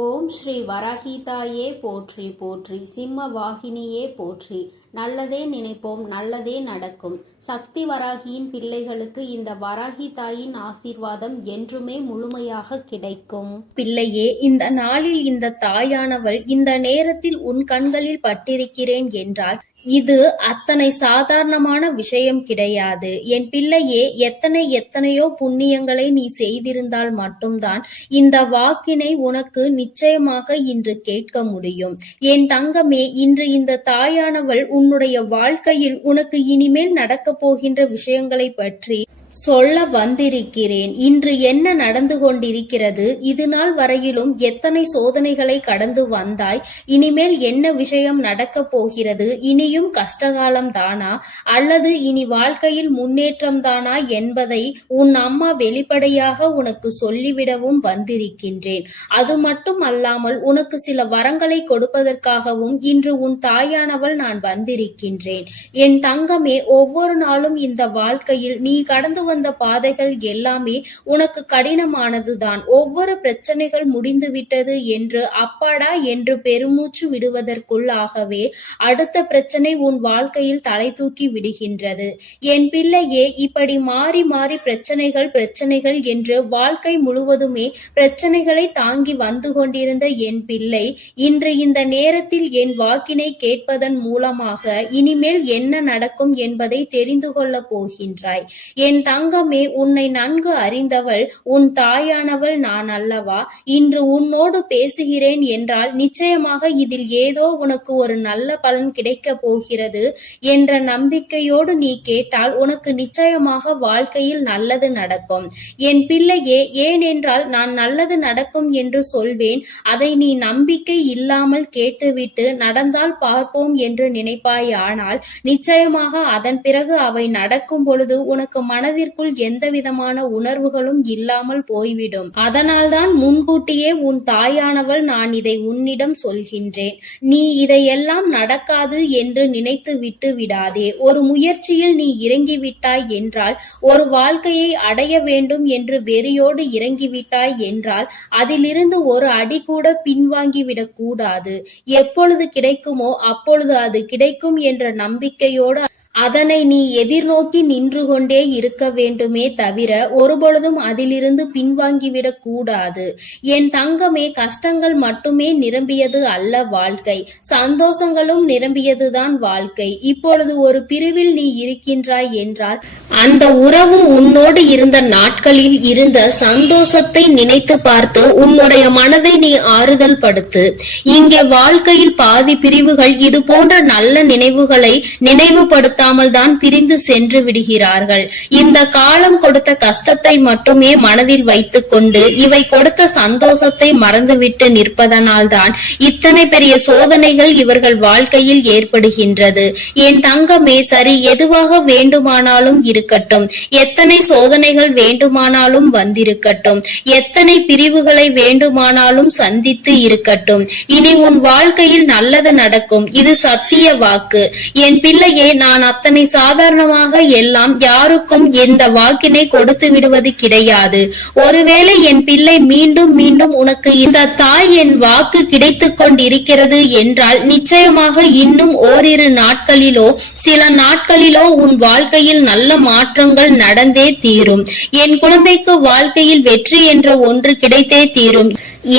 ஓம் ஸ்ரீ வராகிதாயே போற்றி போற்றி, சிம்ம வாகினியே போற்றி. நல்லதே நினைப்போம், நல்லதே நடக்கும். சக்தி வராகியின் பிள்ளைகளுக்கு இந்த வராகி தாயின் ஆசீர்வாதம் என்றுமே முழுமையாக கிடைக்கும். பிள்ளையே, இந்த நாளில் இந்த தாயானவள் இந்த நேரத்தில் உன் கண்களில் பட்டிருக்கிறேன் என்றால் இது அத்தனை சாதாரணமான விஷயம் கிடையாது. என் பிள்ளையே, எத்தனையோ புண்ணியங்களை நீ செய்திருந்தால் மட்டும்தான் இந்த வாக்கினை உனக்கு நிச்சயமாக இன்று கேட்க முடியும். என் தங்கமே, இன்று இந்த தாயானவள் உன்னுடைய வாழ்க்கையில் உனக்கு இனிமேல் நடக்கப் போகின்ற விஷயங்களை பற்றி சொல்ல வந்திருக்கிறேன். இன்று என்ன நடந்து கொண்டிருக்கிறது, இது நாள் வரையிலும் எத்தனை சோதனைகளை கடந்து வந்தாய், இனிமேல் என்ன விஷயம் நடக்கப் போகிறது, இனியும் கஷ்டகாலம் தானா அல்லது இனி வாழ்க்கையில் முன்னேற்றம் தானா என்பதை உன் அம்மா வெளிப்படையாக உனக்கு சொல்லிவிடவும் வந்திருக்கின்றேன். அது மட்டும் அல்லாமல் உனக்கு சில வரங்களை கொடுப்பதற்காகவும் இன்று உன் தாயானவள் நான் வந்திருக்கின்றேன். என் தங்கமே, ஒவ்வொரு நாளும் இந்த வாழ்க்கையில் நீ கடந்து வந்த பாதைகள் எல்லாமே உனக்கு கடினமானதுதான். ஒவ்வொரு பிரச்சனைகள் முடிந்து விட்டது என்று அப்பாடா என்று பெருமூச்சு விடுவதற்குள்ளாகவே அடுத்த பிரச்சனை உன் வாழ்க்கையில் தலை தூக்கி விடுகின்றது. என் பிள்ளையே, இப்படி மாறி மாறி பிரச்சனைகள் என்று வாழ்க்கை முழுவதுமே பிரச்சனைகளை தாங்கி வந்து கொண்டிருந்த என் பிள்ளை, இன்று இந்த நேரத்தில் என் வாக்கினை கேட்பதன் மூலமாக இனிமேல் என்ன நடக்கும் என்பதை தெரிந்து கொள்ளப் போகின்றாய். என் தங்கமே, உன்னை நன்கு அறிந்தவள் உன் தாயானவள் நான் அல்லவா? இன்று உன்னோடு பேசுகிறேன் என்றால் நிச்சயமாக இதில் ஏதோ உனக்கு ஒரு நல்ல பலன் கிடைக்க போகிறது என்ற நம்பிக்கையோடு நீ கேட்டால் உனக்கு நிச்சயமாக வாழ்க்கையில் நல்லது நடக்கும். என் பிள்ளையே, ஏனென்றால் நான் நல்லது நடக்கும் என்று சொல்வேன், அதை நீ நம்பிக்கை இல்லாமல் கேட்டுவிட்டு நடந்தால் பார்ப்போம் என்று நினைப்பாயானால் நிச்சயமாக அதன் பிறகு அவை நடக்கும் பொழுது உனக்கு மனதிற்குள் எந்த விதமான உணர்வுகளும் இல்லாமல் போய்விடும். அதனால்தான் முன்கூட்டியே உன் தாயானவள் நான் இதை உன்னிடம் சொல்கின்றேன். நீ இதையெல்லாம் நடக்காது என்று நினைத்து விட்டு விடாதே. ஒரு முயற்சியில் நீ இறங்கிவிட்டாய் என்றால், ஒரு வாழ்க்கையை அடைய வேண்டும் என்று வெறியோடு இறங்கிவிட்டாய் என்றால் அதிலிருந்து ஒரு அடி கூட பின்வாங்கிவிடக் கூடாது. எப்பொழுது கிடைக்குமோ அப்பொழுது அது கிடைக்கும் என்ற நம்பிக்கையோடு அதனை நீ எதிர்நோக்கி நின்று கொண்டே இருக்க வேண்டுமே தவிர ஒருபொழுதும் அதிலிருந்து பின்வாங்கிவிடக் கூடாது. என் தங்கமே, கஷ்டங்கள் மட்டுமே நிரம்பியது அல்ல வாழ்க்கை, சந்தோஷங்களும் நிரம்பியதுதான் வாழ்க்கை. இப்பொழுது ஒரு பிரிவில் நீ இருக்கின்றாய் என்றால் அந்த உறவு உன்னோடு இருந்த நாட்களில் இருந்த சந்தோஷத்தை நினைத்து பார்த்து உன்னுடைய மனதை நீ ஆறுதல் படுத்து. இங்கே வாழ்க்கையில் பாதி பிரிவுகள் இது போன்ற நல்ல நினைவுகளை நினைவுபடுத்த தான் பிரிந்து சென்று விடுகிறார்கள். இந்த காலம் கொடுத்த கஷ்டத்தை மட்டுமே மனதில் வைத்துக் கொண்டு இவை கொடுத்த சந்தோஷத்தை மறந்துவிட்டு நிற்பதனால் தான் இத்தனை பெரிய சோதனைகள் இவர்கள் வாழ்க்கையில் ஏற்படுகின்றது. என் தங்கமே, சரி, எதுவாக வேண்டுமானாலும் இருக்கட்டும், எத்தனை சோதனைகள் வேண்டுமானாலும் வந்திருக்கட்டும், எத்தனை பிரிவுகளை வேண்டுமானாலும் சந்தித்து இருக்கட்டும், இனி உன் வாழ்க்கையில் நல்லது நடக்கும். இது சத்திய வாக்கு. என் பிள்ளையே, நான் அத்தனை சாதாரணமாக எல்லாம் யாருக்கும் இந்த வாக்கினை கொடுத்து விடுவது கிடையாது. ஒருவேளை என் பிள்ளை மீண்டும் மீண்டும் உனக்கு இந்த தாய் என் வாக்கு கிடைத்துக் கொண்டிருக்கிறது என்றால் நிச்சயமாக இன்னும் ஓரிரு நாட்களிலோ சில நாட்களிலோ உன் வாழ்க்கையில் நல்ல மாற்றங்கள் நடந்தே தீரும். என் குழந்தைக்கு வாழ்க்கையில் வெற்றி என்ற ஒன்று கிடைத்தே தீரும்.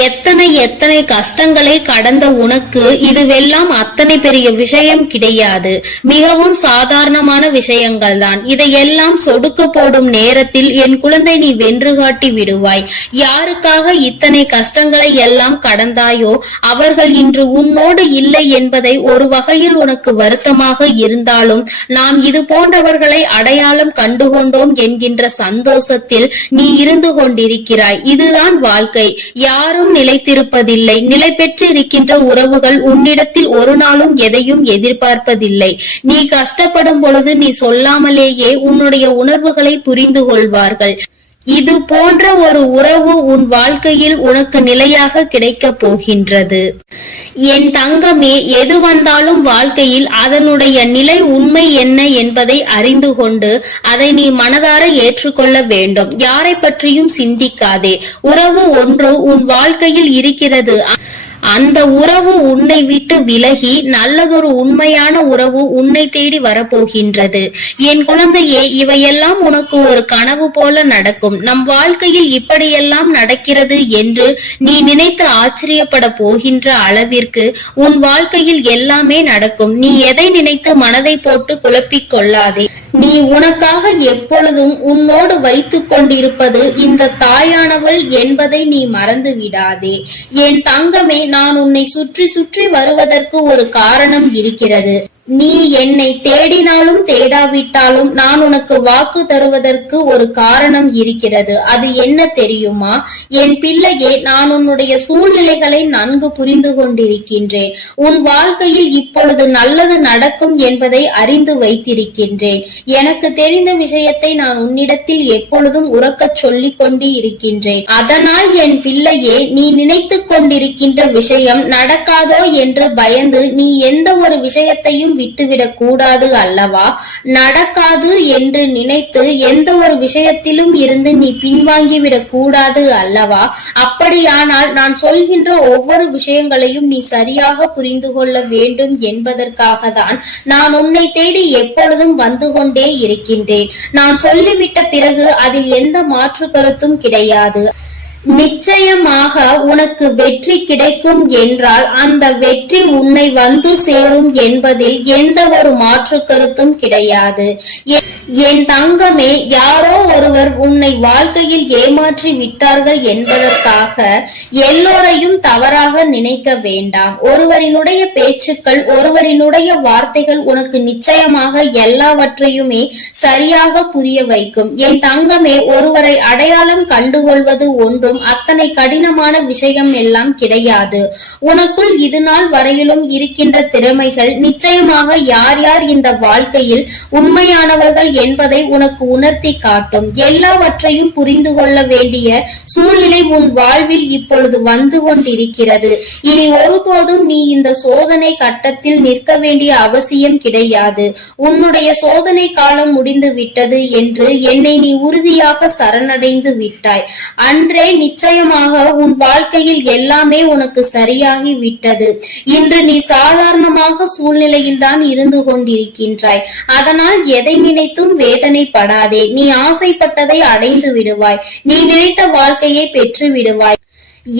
எத்தனை கஷ்டங்களை கடந்த உனக்கு இதுவெல்லாம் அத்தனை பெரிய விஷயம் கிடையாது, மிகவும் சாதாரணமான விஷயங்கள் தான். இதையெல்லாம் சொடுக்க போடும் நேரத்தில் என் குழந்தை நீ வென்று காட்டி விடுவாய். யாருக்காக இத்தனை கஷ்டங்களை எல்லாம் கடந்தாயோ அவர்கள் இன்று உன்னோடு இல்லை என்பதை ஒரு வகையில் உனக்கு வருத்தமாக இருந்தாலும் நாம் இது போன்றவர்களை அடையாளம் கண்டுகொண்டோம் என்கின்ற சந்தோஷத்தில் நீ இருந்து கொண்டிருக்கிறாய். இதுதான் வாழ்க்கை. யாரும் நிலைத்திருப்பதில்லை. நிலை பெற்று இருக்கின்ற உறவுகள் உன்னிடத்தில் ஒரு நாளும் எதையும் எதிர்பார்ப்பதில்லை. நீ கஷ்டப்படும் பொழுது நீ சொல்லாமலேயே உன்னுடைய உணர்வுகளை புரிந்து கொள்வார்கள். இது போன்ற ஒரு உறவு உன் வாழ்க்கையில் உனக்கு நிலையாக கிடைக்கப் போகின்றது. என் தங்கமே, எது வந்தாலும் வாழ்க்கையில் அதனுடைய நிலை உண்மை என்ன என்பதை அறிந்து கொண்டு அதை நீ மனதார ஏற்றுக்கொள்ள வேண்டும். யாரை பற்றியும் சிந்திக்காதே. உறவு ஒன்று உன் வாழ்க்கையில் இருக்கிறது. அந்த உறவு உன்னை விட்டு விலகி நல்லதொரு உண்மையான உறவு உன்னை தேடி வரப்போகின்றது. என் குழந்தையே, இவையெல்லாம் உனக்கு ஒரு கனவு போல நடக்கும். நம் வாழ்க்கையில் இப்படியெல்லாம் நடக்கிறது என்று நீ நினைத்து ஆச்சரியப்பட போகின்ற அளவிற்கு உன் வாழ்க்கையில் எல்லாமே நடக்கும். நீ எதை நினைத்து மனதை போட்டு குழப்பிக் கொள்ளாதே. நீ உனக்காக எப்பொழுதும் உன்னோடு வைத்துக் கொண்டிருப்பது இந்த தாயானவள் என்பதை நீ மறந்து விடாதே. என் தங்கமே, நான் உன்னை சுற்றி சுற்றி வருவதற்கு ஒரு காரணம் இருக்கிறது. நீ என்னை தேடினாலும் தேடாவிட்டாலும் நான் உனக்கு வாக்கு தருவதற்கு ஒரு காரணம் இருக்கிறது. அது என்ன தெரியுமா? என் பிள்ளையே, நான் உன்னுடைய சூழ்நிலைகளை நன்கு புரிந்து கொண்டிருக்கின்றேன். உன் வாழ்க்கையில் இப்பொழுது நல்லது நடக்கும் என்பதை அறிந்து வைத்திருக்கின்றேன். எனக்கு தெரிந்த விஷயத்தை நான் உன்னிடத்தில் எப்பொழுதும் உறக்கச் சொல்லிக் கொண்டு இருக்கின்றேன். அதனால் என் பிள்ளையே, நீ நினைத்துக் கொண்டிருக்கின்ற விஷயம் நடக்காதோ என்று பயந்து நீ எந்த ஒரு விஷயத்தையும் விட்டுவிடக் கூடாது அல்லவா? நடக்காது என்று நினைத்து எந்த ஒரு விஷயத்திலும் இருந்து நீ பின்வாங்கிவிடக் கூடாது அல்லவா? அப்படியானால் நான் சொல்கின்ற ஒவ்வொரு விஷயங்களையும் நீ சரியாக புரிந்து கொள்ள வேண்டும் என்பதற்காக தான் நான் உன்னை தேடி எப்பொழுதும் வந்து கொண்டே இருக்கின்றேன். நான் சொல்லிவிட்ட பிறகு அதில் எந்த மாற்று கருத்தும் கிடையாது. நிச்சயமாக உனக்கு வெற்றி கிடைக்கும் என்றால் அந்த வெற்றி உன்னை வந்து சேரும் என்பதில் எந்த ஒரு மாற்று கருத்தும் கிடையாது. என் தங்கமே, யாரோ ஒருவர் உன்னை வாழ்க்கையில் ஏமாற்றி விட்டார்கள் என்பதற்காக எல்லோரையும் தவறாக நினைக்க வேண்டாம். ஒருவரினுடைய பேச்சுக்கள், ஒருவரினுடைய வார்த்தைகள் உனக்கு நிச்சயமாக எல்லாவற்றையுமே சரியாக புரிய வைக்கும். என் தங்கமே, ஒருவரை அடையாளம் கண்டுகொள்வது ஒன்றும் அத்தனை கடினமான விஷயம் எல்லாம் கிடையாது. உனக்குள் இது நாள் வரையிலும் இருக்கின்ற திறமைகள் நிச்சயமாக யார் யார் இந்த வாழ்க்கையில் உண்மையானவர்கள் என்பதை உனக்கு உணர்த்தி காட்டும். எல்லாவற்றையும் புரிந்து கொள்ள வேண்டிய சூழ்நிலை உன் வாழ்வில் இப்பொழுது வந்து கொண்டிருக்கிறது. இனி ஒருபோதும் நீ இந்த சோதனை கட்டத்தில் நிற்க வேண்டிய அவசியம் கிடையாது. உன்னுடைய சோதனை காலம் முடிந்து விட்டது என்று என்னை நீ உறுதியாக சரணடைந்து விட்டாய். அன்றே நிச்சயமாக உன் வாழ்க்கையில் எல்லாமே உனக்கு சரியாகி விட்டது. இன்று நீ சாதாரணமாக சூழ்நிலையில் தான் இருந்து கொண்டிருக்கின்றாய். அதனால் எதை நினைத்தும் வேதனைப்படாதே. நீ ஆசைப்பட்டதை அடைந்து விடுவாய். நீ நினைத்த வாழ்க்கையை பெற்று விடுவாய்.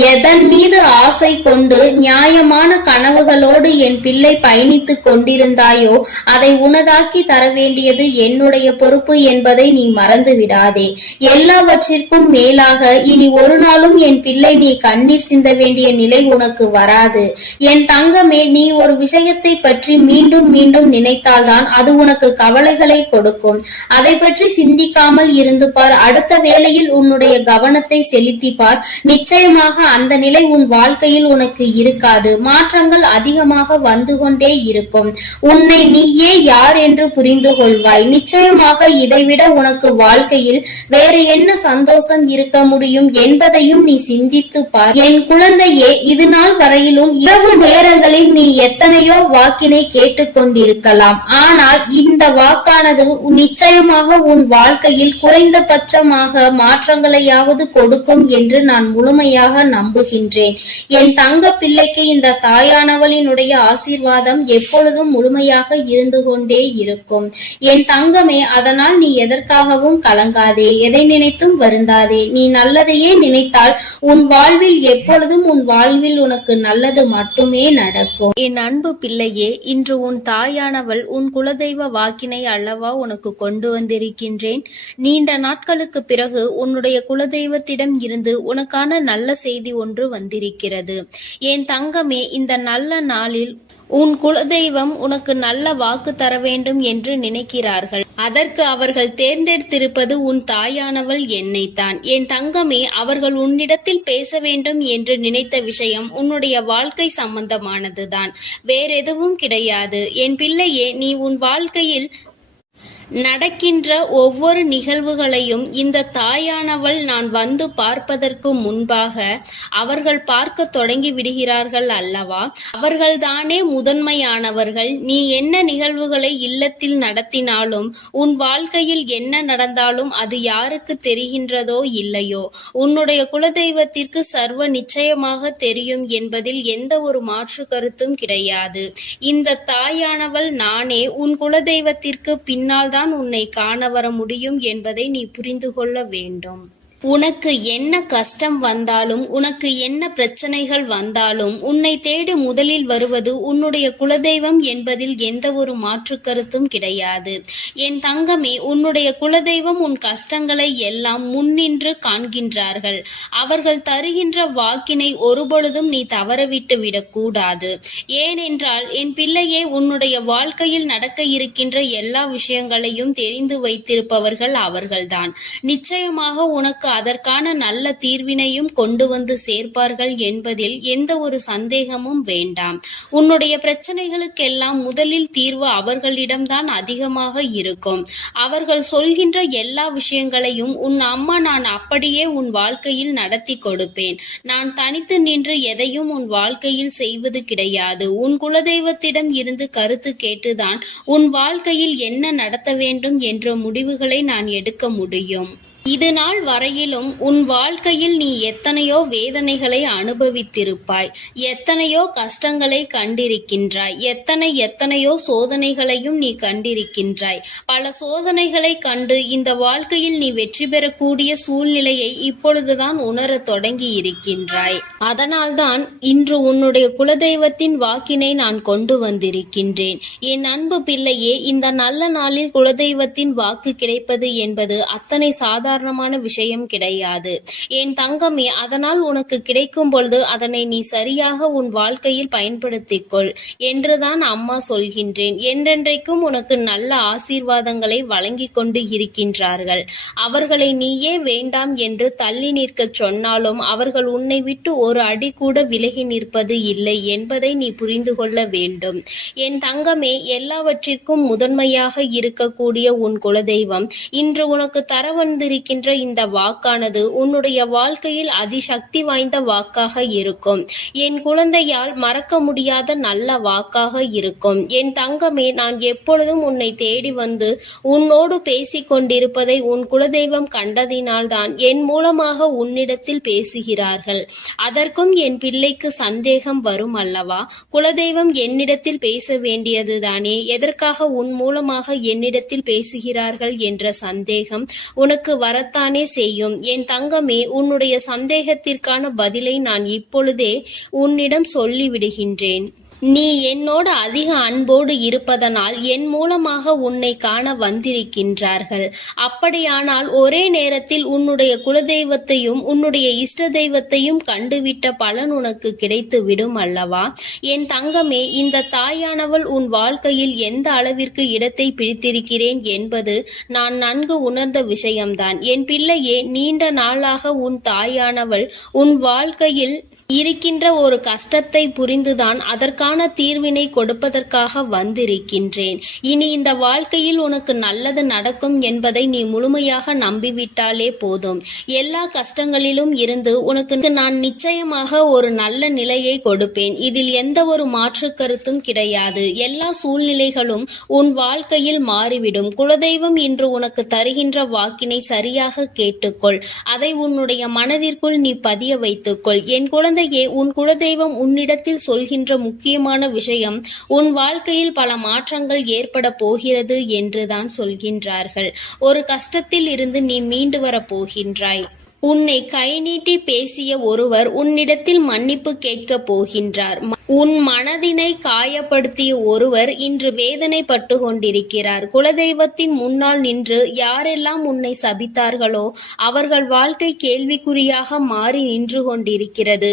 எதன் மீது ஆசை கொண்டு நியாயமான கனவுகளோடு என் பிள்ளை பயணித்துக் கொண்டிருந்தாயோ அதை உனதாக்கி தர வேண்டியது என்னுடைய பொறுப்பு என்பதை நீ மறந்து விடாதே. எல்லாவற்றிற்கும் மேலாக இனி ஒரு நாளும் என் பிள்ளை நீ கண்ணீர் சிந்த வேண்டிய நிலை உனக்கு வராது. என் தங்கமே, நீ ஒரு விஷயத்தை பற்றி மீண்டும் மீண்டும் நினைத்தால்தான் அது உனக்கு கவலைகளை கொடுக்கும். அதை பற்றி சிந்திக்காமல் இருந்து பார். அடுத்த வேளையில் உன்னுடைய கவனத்தை செலுத்தி பார். நிச்சயமாக அந்த நிலை உன் வாழ்க்கையில் உனக்கு இருக்காது. மாற்றங்கள் அதிகமாக வந்து கொண்டே இருக்கும். உன்னை நீயே யார் என்று புரிந்து கொள்வாய். நிச்சயமாக இதைவிட உனக்கு வாழ்க்கையில் வேறு என்ன சந்தோஷம் இருக்க முடியும் என்பதையும் நீ சிந்தித்து பார். என் குழந்தையே, இது நாள் வரையிலும் இரவு நேரங்களில் நீ எத்தனையோ வாக்கினை கேட்டுக்கொண்டிருக்கலாம். ஆனால் இந்த வாக்கானது நிச்சயமாக உன் வாழ்க்கையில் குறைந்தபட்சமாக மாற்றங்களையாவது கொடுக்கும் என்று நான் முழுமையாக நம்புகின்றேன். என் தங்க பிள்ளைக்கு இந்த தாயானவளினுடைய ஆசீர்வாதம் எப்பொழுதும் முழுமையாக இருந்து கொண்டே இருக்கும். என் தங்கமே, அதனால் நீ எதற்காகவும் கலங்காதே. எதை நினைத்தும் வருந்தாதே. நீ நல்லதையே நினைத்தால் உன் வாழ்வில் எப்பொழுதும் உன் வாழ்வில் உனக்கு நல்லது மட்டுமே நடக்கும். என் அன்பு பிள்ளையே, இன்று உன் தாயானவள் உன் குலதெய்வ வாக்கினை அல்லவா உனக்கு கொண்டு வந்திருக்கின்றேன். நீண்ட நாட்களுக்கு பிறகு உன்னுடைய குலதெய்வத்திடம் இருந்து உனக்கான நல்ல செய்தி ஒன்று வந்திருக்கிறது. என் தங்கமே, இந்த நல்ல நாளில் உன் குலதெய்வம் உனக்கு நல்ல வாக்கு தர வேண்டும் என்று நினைக்கிறார்கள். அதற்கு அவர்கள் தேர்ந்தெடுத்திருப்பது உன் தாயானவள் என்னைத்தான். என் தங்கமே, அவர்கள் உன்னிடத்தில் பேச வேண்டும் என்று நினைத்த விஷயம் உன்னுடைய வாழ்க்கை சம்பந்தமானதுதான், வேறெதுவும் கிடையாது. என் பிள்ளையே, நீ உன் வாழ்க்கையில் நடக்கின்ற ஒவ்வொரு நிகழ்வுகளையும் இந்த தாயானவள் நான் வந்து பார்ப்பதற்கு முன்பாக அவர்கள் பார்க்க தொடங்கி விடுகிறார்கள் அல்லவா? அவர்கள்தானே முதன்மையானவர்கள். நீ என்ன நிகழ்வுகளை இல்லத்தில் நடத்தினாலும், உன் வாழ்க்கையில் என்ன நடந்தாலும் அது யாருக்கு தெரிகின்றதோ இல்லையோ, உன்னுடைய குலதெய்வத்திற்கு சர்வ நிச்சயமாக தெரியும் என்பதில் எந்த ஒரு மாற்று கருத்தும் கிடையாது. இந்த தாயானவள் நானே. உன் குலதெய்வத்திற்கு பின்னால் தான் உன்னை காண வர முடியும் என்பதை நீ புரிந்து கொள்ள வேண்டும். உனக்கு என்ன கஷ்டம் வந்தாலும், உனக்கு என்ன பிரச்சனைகள் வந்தாலும், உன்னை தேடி முதலில் வருவது உன்னுடைய குலதெய்வம் என்பதில் எந்த ஒரு மாற்று கருத்தும் கிடையாது. என் தங்கமே, உன்னுடைய குலதெய்வம் உன் கஷ்டங்களை எல்லாம் முன்னின்று காண்கின்றார்கள். அவர்கள் தருகின்ற வாக்கினை ஒருபொழுதும் நீ தவறவிட்டு விடக்கூடாது. ஏனென்றால் என் பிள்ளையே, உன்னுடைய வாழ்க்கையில் நடக்க இருக்கின்ற எல்லா விஷயங்களையும் தெரிந்து வைத்திருப்பவர்கள் அவர்கள்தான். நிச்சயமாக உனக்கு அதற்கான நல்ல தீர்வினையும் கொண்டு வந்து சேர்ப்பார்கள் என்பதில் எந்த ஒரு சந்தேகமும் வேண்டாம். உன்னுடைய பிரச்சனைகளுக்கெல்லாம் முதலில் தீர்வு அவர்களிடம்தான் அதிகமாக இருக்கும். அவர்கள் சொல்கின்ற எல்லா விஷயங்களையும் உன் அம்மா நான் அப்படியே உன் வாழ்க்கையில் நடத்தி கொடுப்பேன். நான் தனித்து நின்று எதையும் உன் வாழ்க்கையில் செய்வது கிடையாது. உன் குலதெய்வத்திடம் இருந்து கருத்து கேட்டுதான் உன் வாழ்க்கையில் என்ன நடத்த வேண்டும் என்ற முடிவுகளை நான் எடுக்க முடியும். இது நாள் வரையிலும் உன் வாழ்க்கையில் நீ எத்தனையோ வேதனைகளை அனுபவித்திருப்பாய், எத்தனையோ கஷ்டங்களை கண்டிருக்கின்றாய், எத்தனையோ சோதனைகளையும் நீ கண்டிருக்கின்றாய். பல சோதனைகளை கண்டு இந்த வாழ்க்கையில் நீ வெற்றி பெறக்கூடிய சூழ்நிலையை இப்பொழுதுதான் உணரத் தொடங்கி இருக்கின்றாய். அதனால்தான் இன்று உன்னுடைய குலதெய்வத்தின் வாக்கினை நான் கொண்டு வந்திருக்கின்றேன். என் அன்பு பிள்ளையே, இந்த நல்ல நாளில் குலதெய்வத்தின் வாக்கு கிடைப்பது என்பது அத்தனை சாதாரணமான விஷயம் கிடையாது என் தங்கமே. அதனால் உனக்கு கிடைக்கும் பொழுது அதனை நீ சரியாக உன் வாழ்க்கையில் பயன்படுத்திக் கொள் என்றுதான் அம்மா சொல்கின்றேன். என்றென்றைக்கும் உனக்கு நல்ல ஆசீர்வாதங்களை வழங்கி கொண்டு இருக்கின்றார்கள். அவர்களை நீயே வேண்டாம் என்று தள்ளி நிற்க சொன்னாலும் அவர்கள் உன்னை விட்டு ஒரு அடி கூட விலகி நிற்பது இல்லை என்பதை நீ புரிந்து கொள்ள வேண்டும். என் தங்கமே, எல்லாவற்றிற்கும் முதன்மையாக இருக்கக்கூடிய உன் குலதெய்வம் இன்று உனக்கு தர வந்திருக்கின்ற இந்த வாக்கானது உன்னுடைய வாழ்க்கையில் அதிசக்தி வாய்ந்த வாக்காக இருக்கும். என் குழந்தையால் மறக்க முடியாத நல்ல வாக்காக இருக்கும். என் தங்கமே, நான் எப்பொழுதும் உன்னை தேடி வந்து உன்னோடு பேசிக் கொண்டிருப்பதை உன் குலதெய்வம் கண்டதினால்தான் என் மூலமாக உன்னிடத்தில் பேசுகிறார்கள். அதற்கும் என் பிள்ளைக்கு சந்தேகம் வரும் அல்லவா? குலதெய்வம் என்னிடத்தில் பேச வேண்டியதுதானே, எதற்காக உன் மூலமாக என்னிடத்தில் பேசுகிறார்கள் என்ற சந்தேகம் உனக்கு வரத்தானே செய்யும். என் தங்கமே, உன்னுடைய சந்தேகத்திற்கான பதிலை நான் இப்பொழுதே உன்னிடம் சொல்லிவிடுகின்றேன். நீ என்னோடு அதிக அன்போடு இருப்பதனால் என் மூலமாக உன்னை காண வந்திருக்கின்றார்கள். அப்படியானால் ஒரே நேரத்தில் உன்னுடைய குலதெய்வத்தையும் உன்னுடைய இஷ்ட தெய்வத்தையும் கண்டுவிட்ட பலன் உனக்கு கிடைத்து விடும் அல்லவா? என் தங்கமே, இந்த தாயானவள் உன் வாழ்க்கையில் எந்த அளவிற்கு இடத்தை பிடித்திருக்கிறேன் என்பது நான் நன்கு உணர்ந்த விஷயம்தான். என் பிள்ளையே, நீண்ட நாளாக உன் தாயானவள் உன் வாழ்க்கையில் இருக்கின்ற ஒரு கஷ்டத்தை புரிந்துதான் அதற்கான தீர்வினை கொடுப்பதற்காக வந்திருக்கின்றேன். இனி இந்த வாழ்க்கையில் உனக்கு நல்லது நடக்கும் என்பதை நீ முழுமையாக நம்பிவிட்டாலே போதும். எல்லா கஷ்டங்களிலும் இருந்து உனக்கு நான் நிச்சயமாக ஒரு நல்ல நிலையை கொடுப்பேன். இதில் எந்த ஒரு மாற்று கருத்தும் கிடையாது. எல்லா சூழ்நிலைகளும் உன் வாழ்க்கையில் மாறிவிடும். குலதெய்வம் இன்று உனக்கு தருகின்ற வாக்கினை சரியாக கேட்டுக்கொள். அதை உன்னுடைய மனதிற்குள் நீ பதிய வைத்துக்கொள். என் குழந்தையே, உன் குலதெய்வம் உன்னிடத்தில் சொல்கின்ற முக்கியமான விஷயம் உன் வாழ்க்கையில் பல மாற்றங்கள் ஏற்பட போகிறது என்றுதான் சொல்கின்றார்கள். ஒரு கஷ்டத்தில் இருந்து நீ மீண்டு வரப் போகின்றாய். உன்னை கை நீட்டி பேசிய ஒருவர் உன்னிடத்தில் மன்னிப்பு கேட்கப் போகின்றார். உன் மனதினை காயப்படுத்திய ஒருவர் இன்று வேதனைப்பட்டு கொண்டிருக்கிறார். குலதெய்வத்தின் முன்னால் நின்று யாரெல்லாம் உன்னை சபித்தார்களோ அவர்கள் வாழ்க்கை கேள்விக்குறியாக மாறி நின்று கொண்டிருக்கிறது.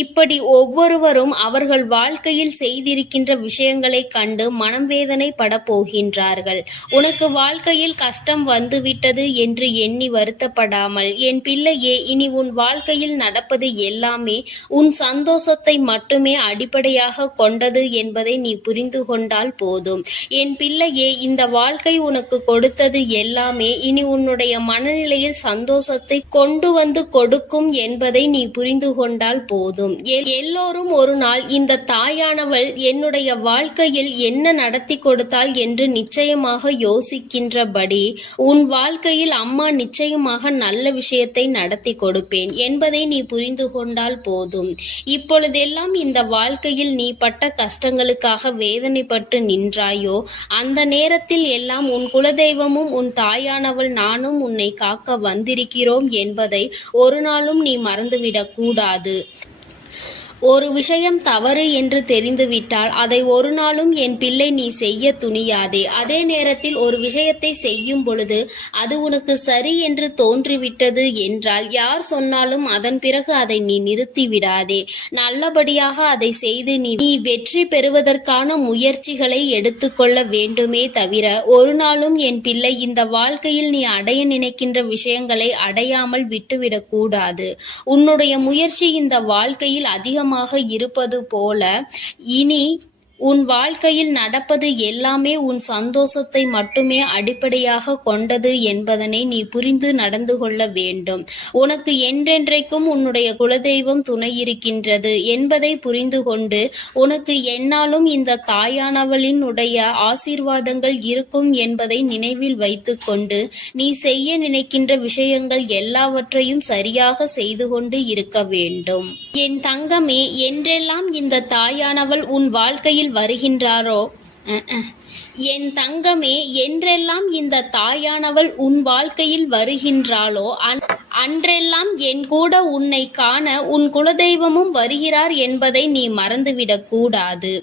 இப்படி ஒவ்வொருவரும் அவர்கள் வாழ்க்கையில் செய்திருக்கின்ற விஷயங்களை கண்டு மனம் வேதனைப்பட போகின்றார்கள். உனக்கு வாழ்க்கையில் கஷ்டம் வந்துவிட்டது என்று எண்ணி வருத்தப்படாமல் என் பிள்ளையே, இனி உன் வாழ்க்கையில் நடப்பது எல்லாமே உன் சந்தோஷத்தை மட்டுமே அடிப்படையாக கொண்டது என்பதை நீ புரிந்து கொண்டால் போதும். என் பிள்ளையே, இந்த வாழ்க்கை உனக்கு கொடுத்தது எல்லாமே இனி உன்னுடைய மனநிலையில் சந்தோஷத்தை கொண்டு வந்து கொடுக்கும் என்பதை நீ புரிந்து கொண்டால் போதும். எல்லோரும் ஒரு நாள் இந்த தாயானவள் என்னுடைய வாழ்க்கையில் என்ன நடத்தி கொடுத்தாள் என்று நிச்சயமாக யோசிக்கின்றபடி உன் வாழ்க்கையில் அம்மா நிச்சயமாக நல்ல விஷயத்தை நடத்தி கொடுப்பேன் என்பதை நீ புரிந்து கொண்டால் போதும். இப்பொழுதெல்லாம் இந்த வாழ்க்கையில் நீ பட்ட கஷ்டங்களுக்காக வேதனைப்பட்டு நின்றாயோ, அந்த நேரத்தில் எல்லாம் உன் குலதெய்வமும் உன் தாயானவள் நானும் உன்னை காக்க வந்திருக்கிறோம் என்பதை ஒரு நாளும் நீ மறந்துவிடக் கூடாது. ஒரு விஷயம் தவறு என்று தெரிந்துவிட்டால் அதை ஒரு நாளும் என் பிள்ளை நீ செய்ய துணியாதே. அதே நேரத்தில் ஒரு விஷயத்தை செய்யும் பொழுது அது உனக்கு சரி என்று தோன்றிவிட்டது என்றால் யார் சொன்னாலும் அதன் பிறகு அதை நீ நிறுத்தி விடாதே. நல்லபடியாக அதை செய்து நீ வெற்றி பெறுவதற்கான முயற்சிகளை எடுத்துக்கொள்ள வேண்டுமே தவிர ஒரு நாளும் என் பிள்ளை இந்த வாழ்க்கையில் நீ அடைய நினைக்கின்ற விஷயங்களை அடையாமல் விட்டுவிடக் கூடாது. உன்னுடைய முயற்சி இந்த வாழ்க்கையில் அதிகமாக இருப்பது போல இனி உன் வாழ்க்கையில் நடப்பது எல்லாமே உன் சந்தோஷத்தை மட்டுமே அடிப்படையாக கொண்டது என்பதனை நீ புரிந்து நடந்து கொள்ள வேண்டும். உனக்கு என்றென்றைக்கும் உன்னுடைய குலதெய்வம் துணை இருக்கின்றது என்பதை புரிந்து கொண்டு உனக்கு என்னாலும் இந்த தாயானவளினுடைய ஆசீர்வாதங்கள் இருக்கும் என்பதை நினைவில் வைத்து கொண்டு நீ செய்ய நினைக்கின்ற விஷயங்கள் எல்லாவற்றையும் சரியாக செய்து கொண்டு இருக்க வேண்டும். என் தங்கமே, என்றெல்லாம் இந்த தாயானவள் உன் வாழ்க்கையில் வருகின்றாரோ என் தங்கமே, என்றெல்லாம் இந்த தாயானவள் உன் வாழ்க்கையில் வருகின்றாளோ அன்றெல்லாம் என் கூட உன்னை காண உன் குலதெய்வமும் வருகிறார் என்பதை நீ மறந்துவிடக் கூடாது.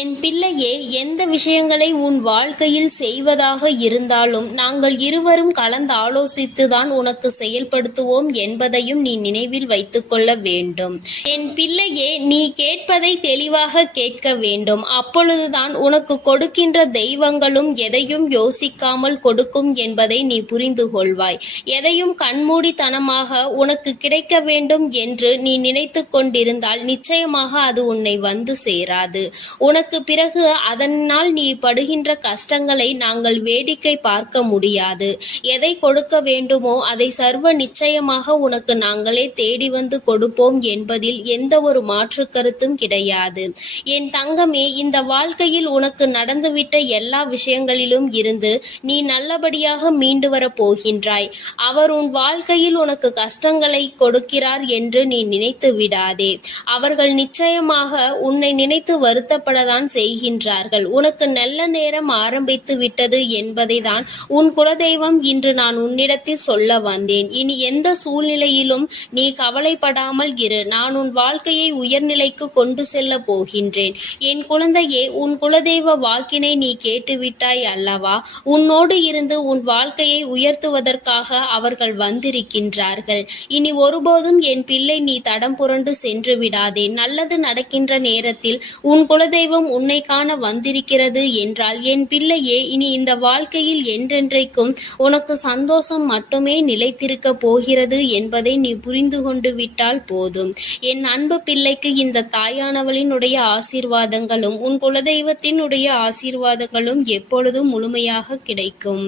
என் பிள்ளையே, எந்த விஷயங்களை உன் வாழ்க்கையில் செய்வதாக இருந்தாலும் நாங்கள் இருவரும் கலந்து ஆலோசித்துதான் உனக்கு செயல்படுத்துவோம் என்பதையும் நீ நினைவில் வைத்துக் கொள்ள வேண்டும். என் பிள்ளையே, நீ கேட்பதை தெளிவாக கேட்க வேண்டும். அப்பொழுதுதான் உனக்கு கொடுக்கின்ற தெய்வங்களும் எதையும் யோசிக்காமல் கொடுக்கும் என்பதை நீ புரிந்து கொள்வாய். எதையும் கண்மூடித்தனமாக உனக்கு கிடைக்க வேண்டும் என்று நீ நினைத்து கொண்டிருந்தால் நிச்சயமாக அது உன்னை வந்து சேராது. உனக்கு பிறகு அதனால் நீ படுகின்ற கஷ்டங்களை நாங்கள் வேடிக்கை பார்க்க முடியாது. எதை கொடுக்க வேண்டுமோ அதை சர்வ நிச்சயமாக உனக்கு நாங்களே தேடி வந்து கொடுப்போம் என்பதில் எந்த ஒரு மாற்று கருத்தும் கிடையாது. என் தங்கமே, இந்த வாழ்க்கையில் உனக்கு நடந்துவிட்ட எல்லா விஷயங்களிலும் இருந்து நீ நல்லபடியாக மீண்டு வரப் போகின்றாய். அவர் உன் வாழ்க்கையில் உனக்கு கஷ்டங்களை கொடுக்கிறார் என்று நீ நினைத்து விடாதே. அவர்கள் நிச்சயமாக உன்னை நினைத்து வருத்தப்படதான் செய்கின்றார்கள். உனக்கு நல்ல நேரம் ஆரம்பித்து விட்டது என்பதை தான் உன் குலதெய்வம் இன்று நான் உன்னிடத்தில் சொல்ல வந்தேன். இனி எந்த சூழ்நிலையிலும் நீ கவலைப்படாமல் இரு. நான் உன் வாழ்க்கையை உயர்நிலைக்கு கொண்டு செல்ல போகின்றேன். என் குழந்தையே, உன் குலதெய்வ வாக்கினை நீ கேட்டுவிட்டாய் அல்லவா? உன்னோடு இருந்து உன் வாழ்க்கையை உயர்த்துவதற்காக அவர்கள் வந்திருக்கின்றார்கள். இனி ஒருபோதும் என் பிள்ளை நீ தடம் புரண்டு சென்று விடாதே. நல்லது நடக்கின்ற நேரத்தில் உன் குலதெய்வம் உன்னை காண வந்திருக்கிறது என்றால் என் பிள்ளையே, இனி இந்த வாழ்க்கையில் என்றென்றைக்கும் உனக்கு சந்தோஷம் மட்டுமே நிலைத்திருக்க போகிறது என்பதை நீ புரிந்து கொண்டு விட்டால் போதும். என் அன்பு பிள்ளைக்கு இந்த தாயானவளினுடைய ஆசீர்வாதங்களும் உன் குலதெய்வத்தினுடைய ஆசீர்வாதங்களும் எப்பொழுதும் முழுமையாக கிடைக்கும்.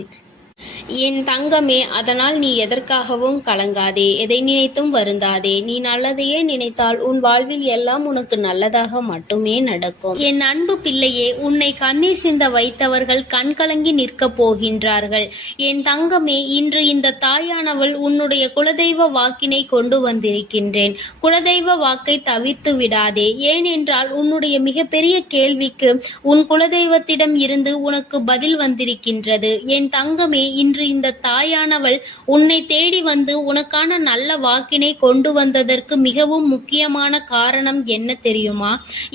என் தங்கமே, அதனால் நீ எதற்காகவும் கலங்காதே, எதை நினைத்தும் வருந்தாதே. நீ நல்லதையே நினைத்தால் உன் வாழ்வில் எல்லாம் உனக்கு நல்லதாக மட்டுமே நடக்கும். என் அன்பு பிள்ளையே, உன்னை கண்ணீர் சிந்த வைத்தவர்கள் கண்கலங்கி நிற்கப் போகின்றார்கள். என் தங்கமே, இன்று இந்த தாயானவள் உன்னுடைய குலதெய்வ வாக்கினை கொண்டு வந்திருக்கின்றேன். குலதெய்வ வாக்கை தவிர்த்து விடாதே. ஏனென்றால் உன்னுடைய மிகப்பெரிய கேள்விக்கு உன் குலதெய்வத்திடம் இருந்து உனக்கு பதில் வந்திருக்கின்றது. என் தங்கமே, இன்று இந்த தாயானவள் உன்னை தேடி வந்து உனக்கான நல்ல வாக்கினை கொண்டு வந்ததற்கு மிகவும் முக்கியமான காரணம் என்ன தெரியுமா?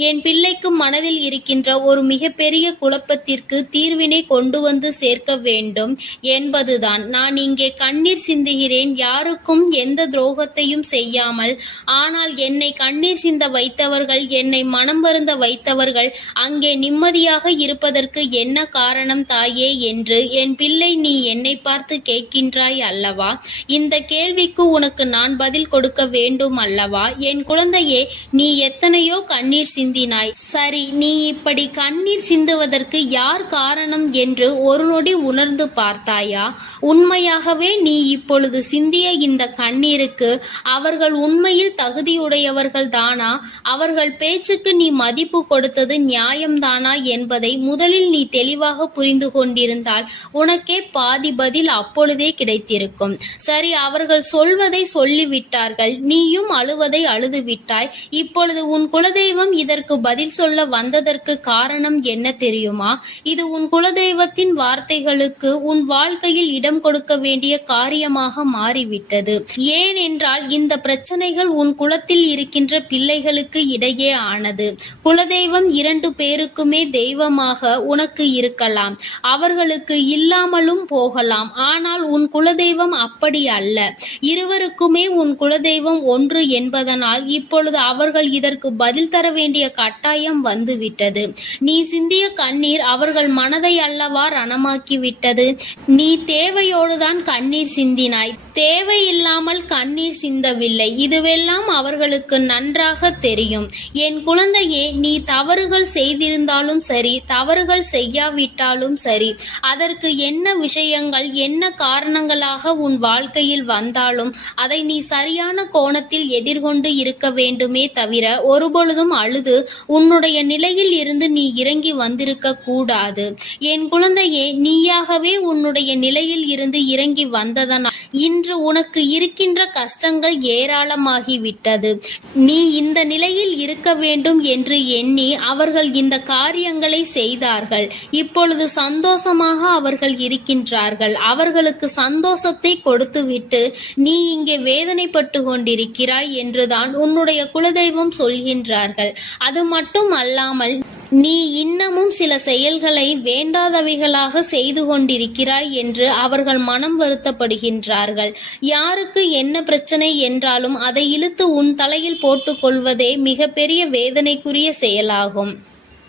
என் பிள்ளைக்கு மனதில் இருக்கின்ற ஒரு மிகப்பெரிய குழப்பத்திற்கு தீர்வினை கொண்டு வந்து சேர்க்க வேண்டும் என்பதுதான். நான் இங்கே கண்ணீர் சிந்துகிறேன், யாருக்கும் எந்த துரோகத்தையும் செய்யாமல். ஆனால் என்னை கண்ணீர் சிந்த வைத்தவர்கள், என்னை மனம் வருந்த வைத்தவர்கள் அங்கே நிம்மதியாக இருப்பதற்கு என்ன காரணம் தாயே என்று என் பிள்ளை நீ என்னை பார்த்து கேட்கின்றாய் அல்லவா? இந்த கேள்விக்கு உனக்கு நான் பதில் கொடுக்க வேண்டும் அல்லவா? என் குழந்தையே, நீ எத்தனையோ கண்ணீர் சிந்தினாய். சரி, நீ இப்படி கண்ணீர் சிந்துவதற்கு யார் காரணம் என்று ஒரு நொடி உணர்ந்து பார்த்தாயா? உண்மையாகவே நீ இப்பொழுது சிந்திய இந்த கண்ணீருக்கு அவர்கள் உண்மையில் தகுதியுடையவர்கள் தானா? அவர்கள் பேச்சுக்கு நீ மதிப்பு கொடுத்தது நியாயம்தானா என்பதை முதலில் நீ தெளிவாக புரிந்து கொண்டிருந்தால் உனக்கே பாதி பதில் அப்பொழுதே கிடைத்திருக்கும். சரி, அவர்கள் சொல்வதை சொல்லிவிட்டார்கள், நீயும் அழுவதை அழுது விட்டாய். இப்பொழுது உன் குலதெய்வம் இதற்கு பதில் சொல்ல வந்ததற்கு காரணம் என்ன தெரியுமா? இது உன் குலதெய்வத்தின் வார்த்தைகளுக்கு உன் வாழ்க்கையில் இடம் கொடுக்க வேண்டிய காரியமாக மாறிவிட்டது. ஏனென்றால் இந்த பிரச்சனைகள் உன் குலத்தில் இருக்கின்ற பிள்ளைகளுக்கு இடையே ஆனது. குலதெய்வம் 2 பேருக்குமே தெய்வமாக உனக்கு இருக்கலாம், அவர்களுக்கு இல்லாமலும் போகலாம். ஆனால் உன் குலதெய்வம் அப்படி அல்ல. இருவருக்குமே உன் குலதெய்வம் ஒன்று என்பதனால் இப்பொழுது அவர்கள் இதற்கு பதில் தர வேண்டிய கட்டாயம் வந்துவிட்டது. நீ சிந்திய கண்ணீர் அவர்கள் மனதை அல்லவா ரணமாக்கிவிட்டது. நீ தேவையோடுதான் கண்ணீர் சிந்தினாய், தேவையில்லாமல் கண்ணீர் சிந்தவில்லை. இதுவெல்லாம் அவர்களுக்கு நன்றாக தெரியும். என் குழந்தையே, நீ தவறுகள் செய்திருந்தாலும் சரி, தவறுகள் செய்யாவிட்டாலும் சரி, அதற்கு என்ன விஷயங்கள் என்ன காரணங்களாக உன் வாழ்க்கையில் வந்தாலும் அதை நீ சரியான கோணத்தில் எதிர்கொண்டு இருக்க வேண்டுமே தவிர ஒருபொழுதும் அழுது உன்னுடைய நிலையில் இருந்து நீ இறங்கி வந்திருக்க கூடாது. என் குழந்தையே, நீயாகவே உன்னுடைய நிலையில் இருந்து இறங்கி வந்ததனால் இன்று உனக்கு இருக்கின்ற கஷ்டங்கள் ஏராளமாகிவிட்டது. நீ இந்த நிலையில் இருக்க வேண்டும் என்று எண்ணி அவர்கள் இந்த காரியங்களை செய்தார்கள். இப்பொழுது சந்தோஷமாக அவர்கள் இருக்கின்றார்கள். அவர்களுக்கு சந்தோஷத்தை கொடுத்துவிட்டு நீ இங்கே வேதனைப்பட்டு கொண்டிருக்கிறாய் என்றுதான் உன்னுடைய குலதெய்வம் சொல்கின்றார்கள். அது மட்டும் அல்லாமல் நீ இன்னமும் சில செயல்களை வேண்டாதவைகளாக செய்து கொண்டிருக்கிறாய் என்று அவர்கள் மனம் வருத்தப்படுகின்றார்கள். யாருக்கு என்ன பிரச்சனை என்றாலும் அதை இழுத்து உன் தலையில் போட்டுக்கொள்வதே மிகப்பெரிய வேதனைக்குரிய செயலாகும்.